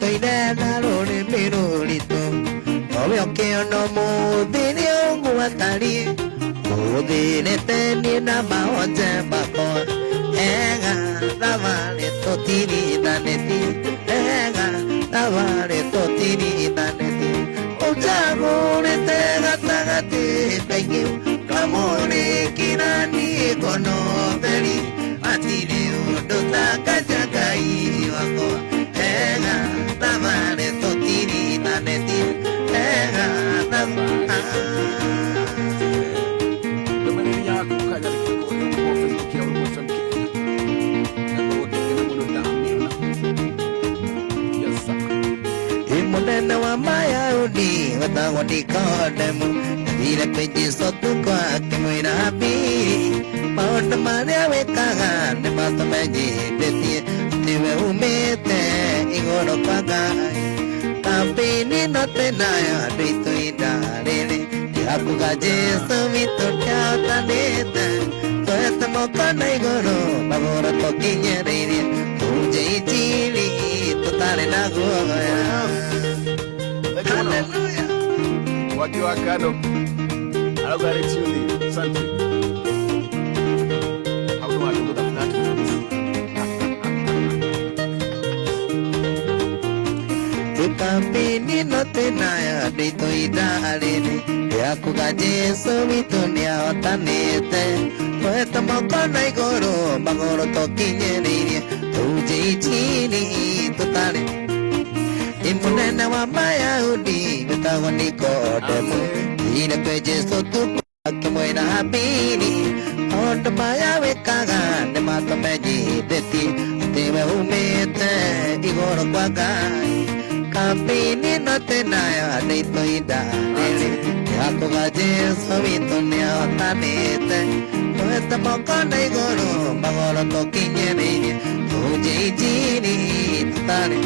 Tôi đã rồi mi rồi tu, có biết kêu nó mù đi điêu ngua ta đi, mù đi để tên đi na bảo che bà con, ega ta va để tôi ti đi ta để ti, ega ta va để tôi ti đi ta để ti, ô cha ngô để te gata gati pengiu, kamu đi kira ni kono beri, ati điêu đôi ta kaja kai wako. Tamare totiri taneti ega tamare Domani ya kukaja kwa Facebook ya Urban FM na kwa tena mulo ndamina yasa Imunena wa maya udi watawadi kodemu Dile peji sotu kwa kimwina bi Maona marea wekaga ne mato meji betie Tiwe umete igoro pagai Tampini no tenaya rito idarele Tiakuga jesu mito tiata nete Toeta mokana igoro Magora tokinya riri Tuje ichili Tutare na goya Hallelujah wakiwa kando alogari tuni asante hapo watu kutafuta Ikambini no tenaya rito idarele Tiakuga jesu mito niatanete Toeta mokana igoro Magora tokinya riri Tuje ichili Tutare Imunena wa Mayahudi Betawa Nikodemu Ine peje sotu Kimwena habini Ondo maya wekaga Nemato meji beti Tewe umete Igoro kwa gai Kampini no tenaya Neito ida Nele Yako gaje Sovito nea otanete Toeta mokona igoro Magoro tokinye nini Tuje ichini Tutare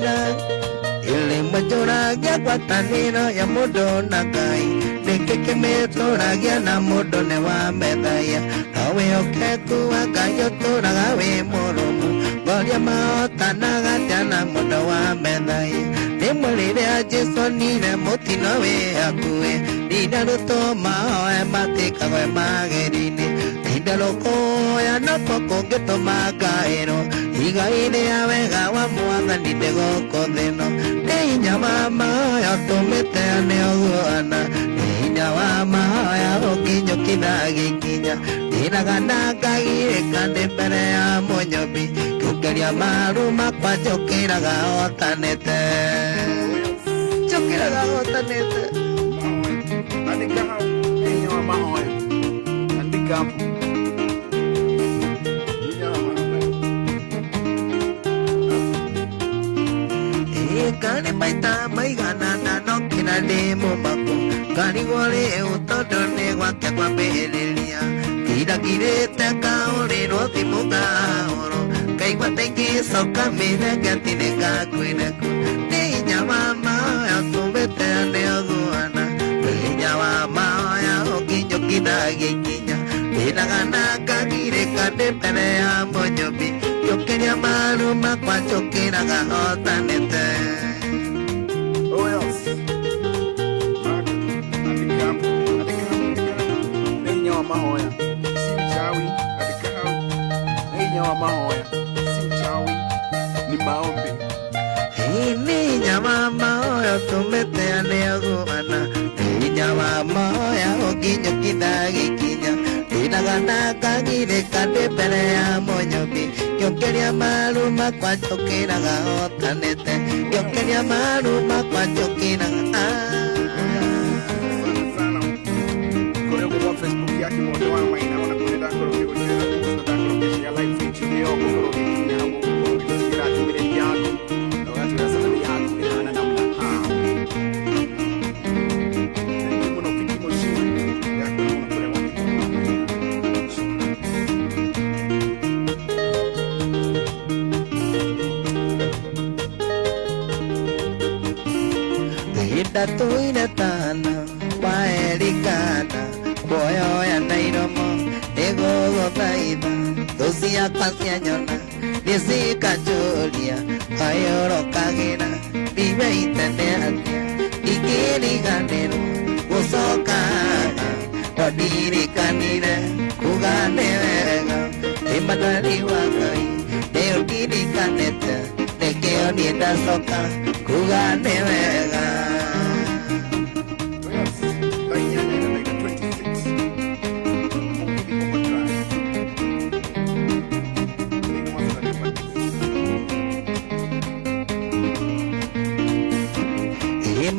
Ele majora gya kwatanira ya modo nagai Nekeke metora gya na modo ne wa medaya Awe okeku agayo tora gawe moromu Goria maota naga jana modo wa medaya Nemolire a jeso nire moti nowe akue Nida ruto mao e matika we magerine Nida loko ya noko kongeto magaero Iga ine a wega wa muanga nide goko deno Neinya wa mao ya tomete ane oguana Neinya wa mao ya okinyo kinagi kinya Nina gana kagire kande pere ya monyobi Kukeria maru makwa jokira ga otanete Jokira ga otanete andika hao enyo wa mahoe andika hapo Kani maita maigana na nokina ne mumako Kani gore utodo ne wake kwa belelia Kira kirete kaore no timuka oro Kai watengi soka mena gatine ka kuinaku Ninya mama ya tumbete ane oguana Ninya mama gukiraga hotanite. Oh yes. Mahoya si uchawi adikao nenya wa mahoya si uchawi ni maombi. Hii ni nyama mahoya tumeteane aguana. Hii nyama mahoya oginyo kidagi kinya. Inagana kagire kande pere ya monyobi. Kionkeria maruma kwa chokiraga hotanete. Kionkeria maruma kwa chokiraga Facebook yake moto wa maina wana kwenda koroge kwenye kutoka koroge ya live feed leo koroge kwenye hapo kila tumile yako na watu wa sana yako ina namna ndio mnafiki moshi yako na kule watu Hida tuina tana waelikana boyo ya nairomo ego baida dosia pasia nyona nisika julia ayoro kagina bibe itendea ikiri ganero usoka odiri kanire kugane wega imadari wagai deo diri kanete nekeo nienda soka kugane wega.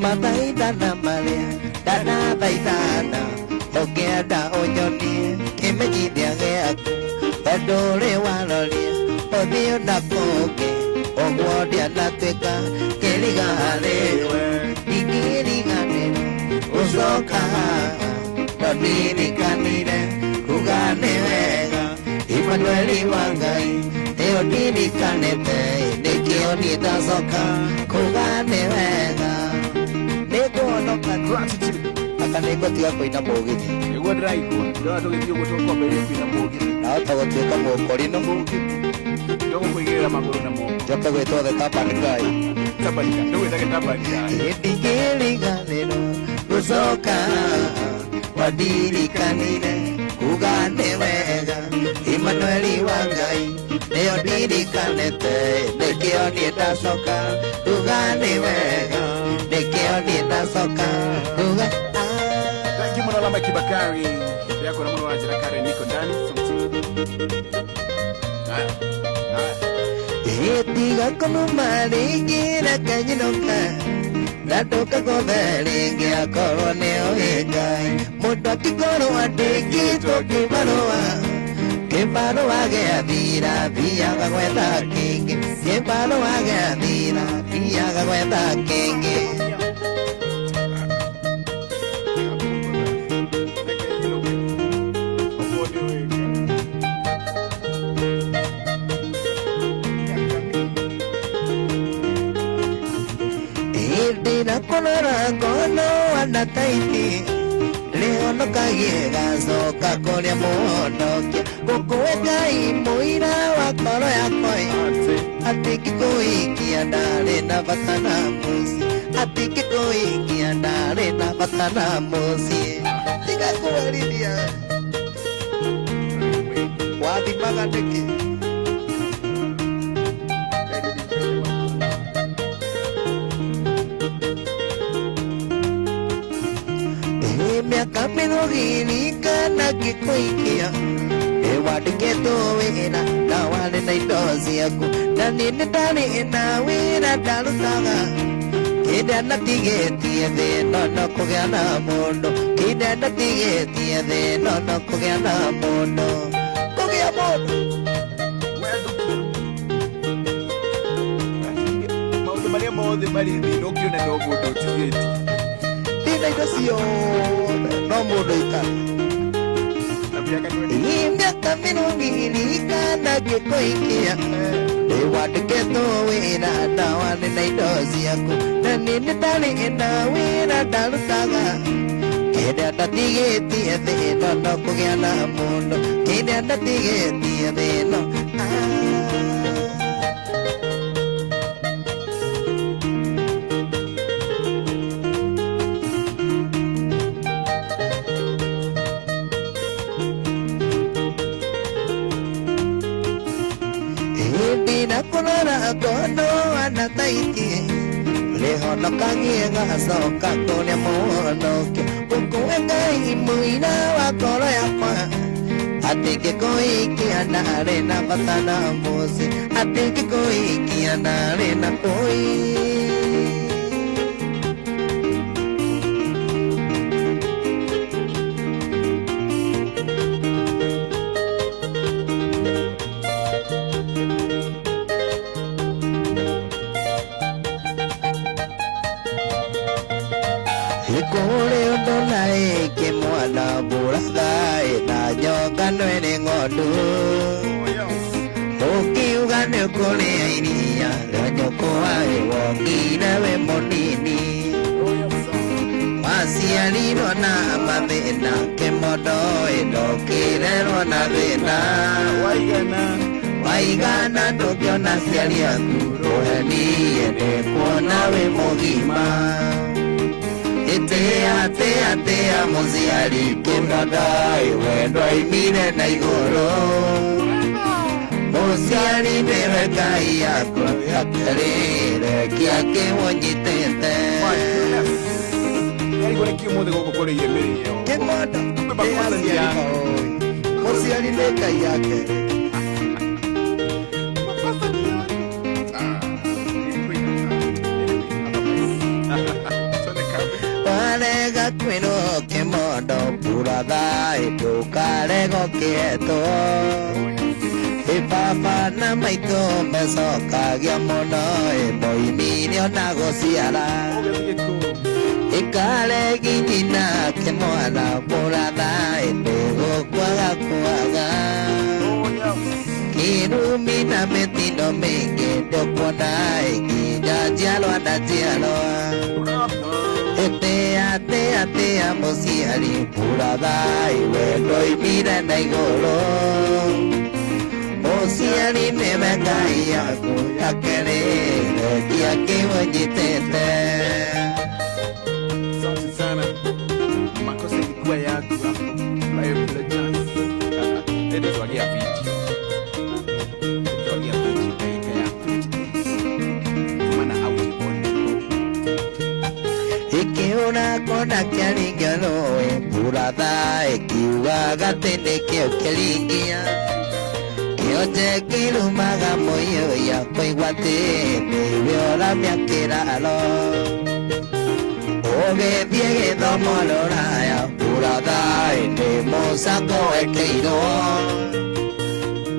Madaidana Maria, Dana Baidana, Ogeda Oyoni, Kimejia Geaku, Badore Walolia, Odio Napoke, Ogwadia Nateka, Keligare, Igirigane, Usoka, Odini Canine, Kugane Vega, Emmanueli Wangai, Eodini Canete, Nekioni Dasoka, Kugane Vega. Gratitude. Akaneko tiga koina mogiti. Ego draiko. Ndo atogethio gutoko mbere kuina mogiti. Na atagotwika mokorino mogiti. Ndo kuigera maguru na mo. Jope gwetwo the tabanika. Tabanika. Ndo gwetake tabanika. Etigeriga lero gusoka wadiri kanine kugane wega Emmanueli Wangai neo diri kanete nekeo nienda soka kugane wega nekeo nienda soka kugane. Thank you Mwana Lama Kibakari. Yako na mwana wa jina Karen niko ndani. Etiga kono marigira kanyinoka Natoka kovelingi akoro neo higai Muda kikoro adikito Kibaro wage adira Biyaga kwenda kingi Kibaro wage adira Biyaga kwenda kingi. Dina konora kono anataiti leo no kagega soka koria monokia kukuweka imoira wa koro ya koi atiki kuikia ndare na batana musi atiki kuikia ndare na batana musi tika kuwalidia wapi magatiki. Miaka minogini kana kikoikia ewadiketo wina na wale na idozi yaku na nini dani na wina dalutaga kida na tigetie de no kugana mono kida na tigetie de no kugana mono kugya mono Maude Maria Maude Maria no kiona no mono tigeti tina idosio no mono itani. Miaka minogini kana kikoikia ewadiketo wina na wale na idozi yaku na nini dani na wina dalutaga kida na tigetie de no kugana mono kida na tigetie de no gono anataiti lehono kangiega soka kone mono ukuenga imuina wa koro yakwa atike koiki anare na batana mosi atike koiki anare na koi Kore ondolae ke mwana burathai na nyoka nwene ng'ondu ukiugane kore iria rĩa nyoko wae wongire we mũnini waciarirwo na mathĩna kĩmondo ndokĩrerwo na thĩna waigana ndũngĩona ciari aku rũhenie ndĩkuona wĩ mũgima Tea muziari kimodai wendo imire na igoro muziari newe kai yako yakerere kiake wonyitete Kore kimodo goko kore yemeri yo Kimodo muziari ne kai yake Kwino kimondo purada itukare quieto Papa na maito mesokagia mono moiminio na gociara Ikare ginyina kemwana purada itukwaga kwaga Kirumina metino mingi ndokuona ikinyajalo anajialo Tea musiari puradai wendo imire na igoro musiari neme kai yako yakerere kiake wonyitete Asante sana makosa ilikuwa yako hapo bayo bila chance ndio twagia viti baika ya maana auti Ikiuna kona kiaringano purada ikiugaga tene kio kiringia kioje kirumaga moyo ya koigwate niwiora miakiraro ogethie githomo roraya purada indi musako ekeiro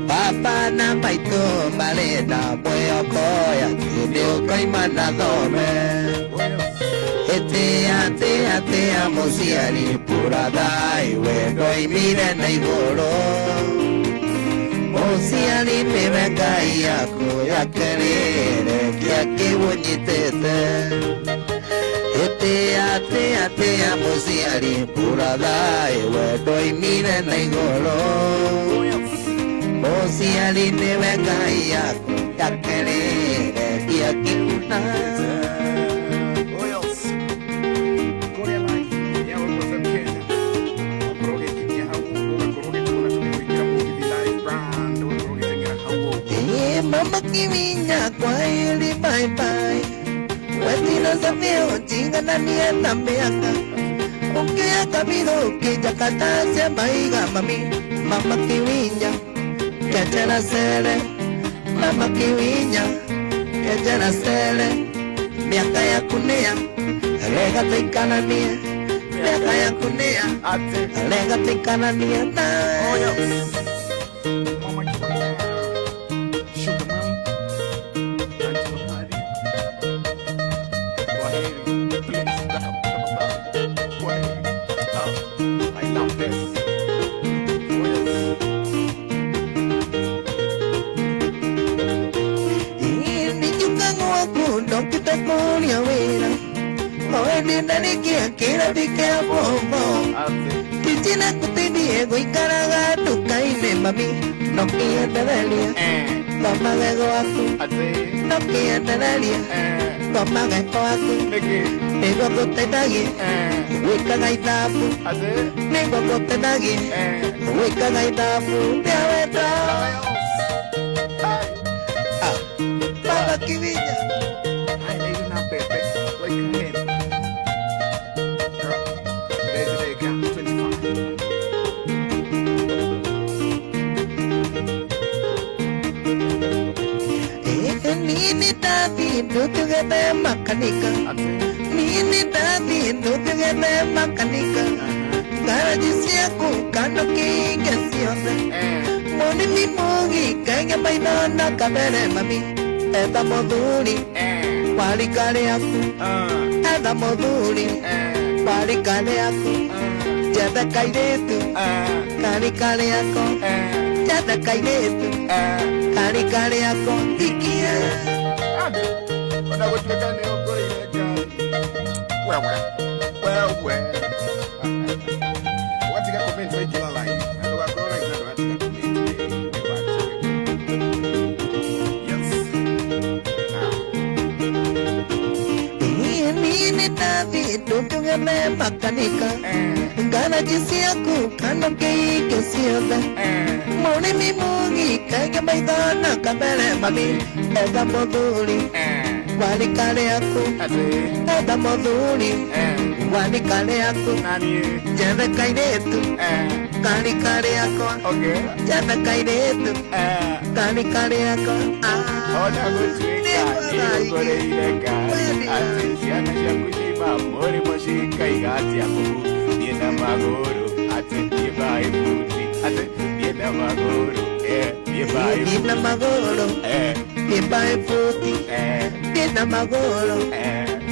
Papa na maito marenda mweokoya ndio koimana thome Tea musiari puradai wendo imire na igoro musiari nĩwe ngai yaku yakerere kiake wonyitete tea musiari puradai wendo imire na igoro musiari nĩwe ngai yaku yakerere kiake Mama kiminya kwa ili bye bye Wetina sabio jinga na nienda miaka Ukia kabido ukija katase maiga mami Mama kiminya kechera sele Mama kiminya kechera sele Miaka ya kunea Lega teikana nia Miaka ya kunea Lega teikana nia Kira dike bombo Kijina kutidie goikaraga tukaine mami Nokienderelia Toma gego aku Nokienderelia Toma gego aku Nego gotedagie Wika gaitapu Nego gotedagie Wika gaitapu Tia weta kivija. Hai na hiyo na pepe. Like him. Today count 25. Nini tadi nutugede makanika. Nini tadi nutugede makanika. Garajisi aku kano kinga siyote. Moni mi mogi kenge maidana kabere mami. Eda moduri wali kare aku. Eda moduri wali kare aku. Jada kairetu kari kare aku. Jada kairetu kari kare aku. Ikia Ona wetweka ni ogori leka. Wewe watika comment wa kila live ndo kwa corona ndo watika comment yes nini tavi tutugeme makanika ngana jisi aku kano keike siyote moni mi mungi kenge maidana kabere mami eda moduri wali kare aku eda moduri wali kare aku jada kairetu kari kare aku jada kairetu kari kare aku ona gutweka ni ogori leka atensiana ya kushima mori moshika igati ya kubu nienda magoro atentiba ifuti nienda magoro nienda magoro nienda ifuti nienda magoro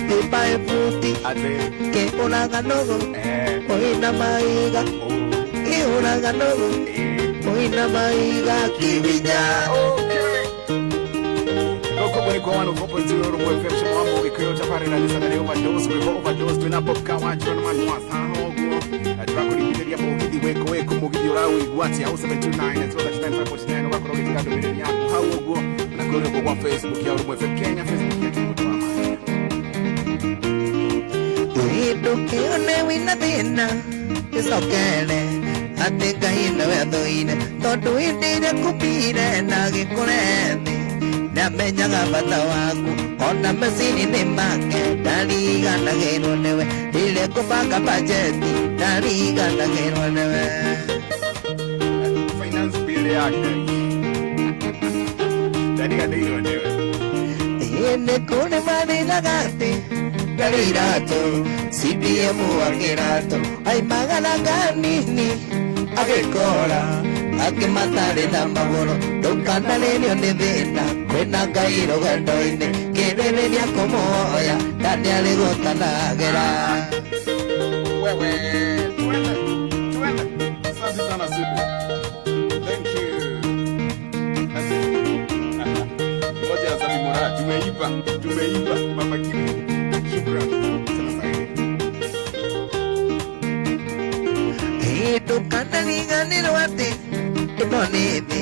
nienda ifuti ke unaga nogo oina maiga ke unaga nogo oina maiga kivija. Kwa wano kopo nzio rumu FM Shimambo Ikoyo Chapari na Lisa Gale overdose Wevo overdose Twina pop kawa Chona manuwa Sahogo Trako ni Piteria Mogidi Weko Mogidi Urawi Guati House 729 As well as 9549 Wako rogi tika domini yaku Hawogo Na kore kwa Facebook ya Rumu FM Kenya Facebook ya Kenya Kwa Maya Tuhidu kione wina dina Isokele Atika hina wedoine Todu hindire kupire Nagi kuredi Namenyaga bata waku Ona mesini ni make Dariga na gero newe Ile kupaka bajeti Dariga na gero newe Finance bill yake Dariga na gero newe Ine kune mani lagate Galirato CPM wakirato Ay magana ganini Agekora Ake matare na magoro Dokanda lenyo nevena Kwena gairo gandoine Kerele nia komoya Dani alegota nagera Wewe Tuende Asante sana Sibu Thank you Moja Asami Mora Tumeiba Mama Kimi Shukran Sana sahi Dokanda liganiro ate No nebe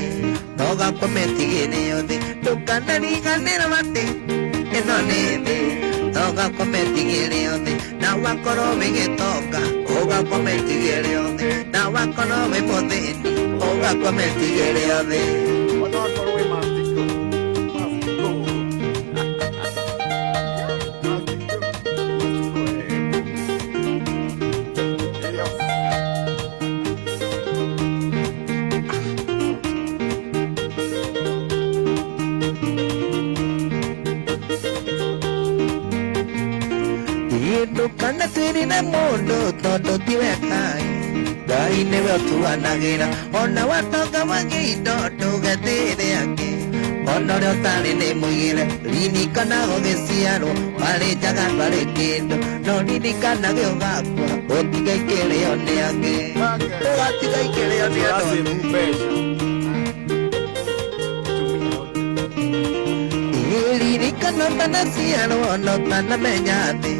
Noga kometi gene yode Dokanda liganiro ate No nebe Noga kometi gene yode Na wakoro mege toka Oga kometi gene yode Na wakoro me podeni Oga kometi gene yode Oga wakoro we mastiko Kana tiri na mondo todo tiwe kai Dai nebe otua nagira Ona watoka magido tugetire ake Ona reo tari ne muigire Lini kana gogesiaro Wale jaga wale kendo No lini kana geo gakwa Otiga ikere one ake Otiga ikere one ake Lini kana tanasiaro Ono tana menyate